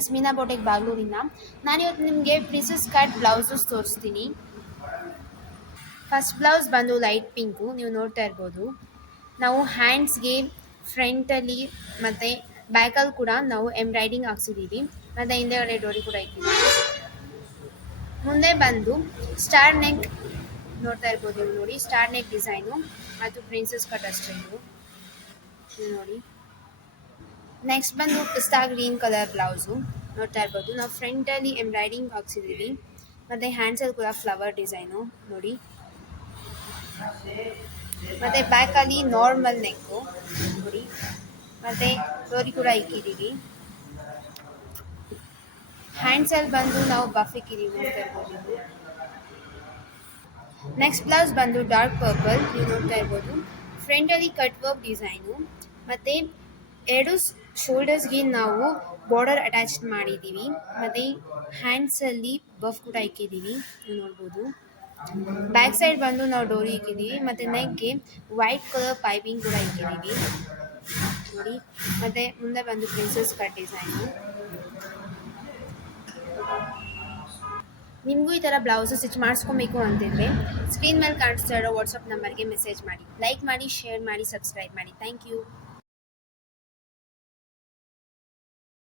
Friends, ಮೀನಾ ಬೋಟೆಕ್ ಬಾಗ್ಲೂರಿಂದ. ನಾನಿವತ್ತು ನಿಮಗೆ princess cut blouses ತೋರಿಸ್ತೀನಿ. ಫಸ್ಟ್ ಬ್ಲೌಸ್ ಬಂದು ಲೈಟ್ ಪಿಂಕು, ನೀವು ನೋಡ್ತಾ ಇರ್ಬೋದು. ನಾವು ಹ್ಯಾಂಡ್ಸ್ಗೆ ಫ್ರಂಟಲ್ಲಿ ಮತ್ತು ಬ್ಯಾಕಲ್ಲಿ ಕೂಡ ನಾವು ಎಂಬ್ರಾಯ್ಡಿಂಗ್ ಹಾಕ್ಸಿದ್ದೀವಿ, ಮತ್ತು ಹಿಂದೆಗಡೆ ಡೋರಿ ಕೂಡ ಇಟ್ಟಿದ್ದೀವಿ. ಮುಂದೆ ಬಂದು ಸ್ಟಾರ್ ನೆಕ್ ನೋಡ್ತಾ ಇರ್ಬೋದು, ನೀವು ನೋಡಿ ಸ್ಟಾರ್ ನೆಕ್ ಡಿಸೈನು ಮತ್ತು ಪ್ರಿನ್ಸಸ್ ಕಟ್ ಅಷ್ಟೇ ಇದು ನೋಡಿ. ನೆಕ್ಸ್ಟ್ ಬಂದು ಪಿಸ್ತಾ ಗ್ರೀನ್ ಕಲರ್ ಬ್ಲೌಸು ನೋಡ್ತಾ ಇರ್ಬೋದು. ನಾವು ಫ್ರಂಟಲ್ಲಿ ಎಂಬ್ರಾಯ್ಡಿಂಗ್ ಹಾಕ್ಸಿದ್ದೀವಿ, ಮತ್ತು ಹ್ಯಾಂಡ್ಸಲ್ಲಿ ಕೂಡ ಫ್ಲವರ್ ಡಿಸೈನು ನೋಡಿ. ಮತ್ತು ಬ್ಯಾಕಲ್ಲಿ ನಾರ್ಮಲ್ ನೆಕ್ಕು ನೋಡಿ, ಮತ್ತು ಡೋರಿ ಕೂಡ ಇಕ್ಕಿದ್ದೀವಿ. ಹ್ಯಾಂಡ್ಸಲ್ಲಿ ಬಂದು ನಾವು ಬಫ್ ಇಕ್ಕಿದ್ದೀವಿ, ನೋಡ್ತಾ ಇರ್ಬೋದು. ನೆಕ್ಸ್ಟ್ ಬ್ಲೌಸ್ ಬಂದು ಡಾರ್ಕ್ ಪರ್ಪಲ್, ನೀವು ನೋಡ್ತಾ ಇರ್ಬೋದು. ಫ್ರಂಟಲ್ಲಿ ಕಟ್ ವರ್ಕ್ ಡಿಸೈನು, ಮತ್ತು ಎರಡು ಶೋಲ್ಡರ್ಸ್ಗೆ ನಾವು ಬಾರ್ಡರ್ ಅಟ್ಯಾಚ್ ಮಾಡಿದ್ದೀವಿ, ಮತ್ತು ಹ್ಯಾಂಡ್ಸಲ್ಲಿ ಬಫ್ ಕೂಡ ಇಕ್ಕಿದ್ದೀವಿ, ನೀವು ನೋಡ್ಬೋದು. ಬ್ಯಾಕ್ ಸೈಡ್ ಬಂದು ನಾವು ಡೋರಿ ಇಕ್ಕಿದ್ದೀವಿ, ಮತ್ತು ನೆಕ್ಗೆ ವೈಟ್ ಕಲರ್ ಪೈಪಿಂಗ್ ಕೂಡ ಇಕ್ಕಿದ್ದೀವಿ ನೋಡಿ. ಮತ್ತು ಮುಂದೆ ಬಂದು ಪ್ರಿನ್ಸಸ್ ಕಟ್ ಡಿಸೈನು. ನಿಮಗೂ ಈ ಥರ ಬ್ಲೌಸು ಸ್ಟಿಚ್ ಮಾಡಿಸ್ಕೊಬೇಕು ಅಂತಿದ್ರೆ ಸ್ಕ್ರೀನ್ ಮೇಲೆ ಕಾಣಿಸ್ತಾ ಇರೋ ವಾಟ್ಸಪ್ ನಂಬರ್ಗೆ ಮೆಸೇಜ್ ಮಾಡಿ. ಲೈಕ್ ಮಾಡಿ, ಶೇರ್ ಮಾಡಿ, ಸಬ್ಸ್ಕ್ರೈಬ್ ಮಾಡಿ. Thank you.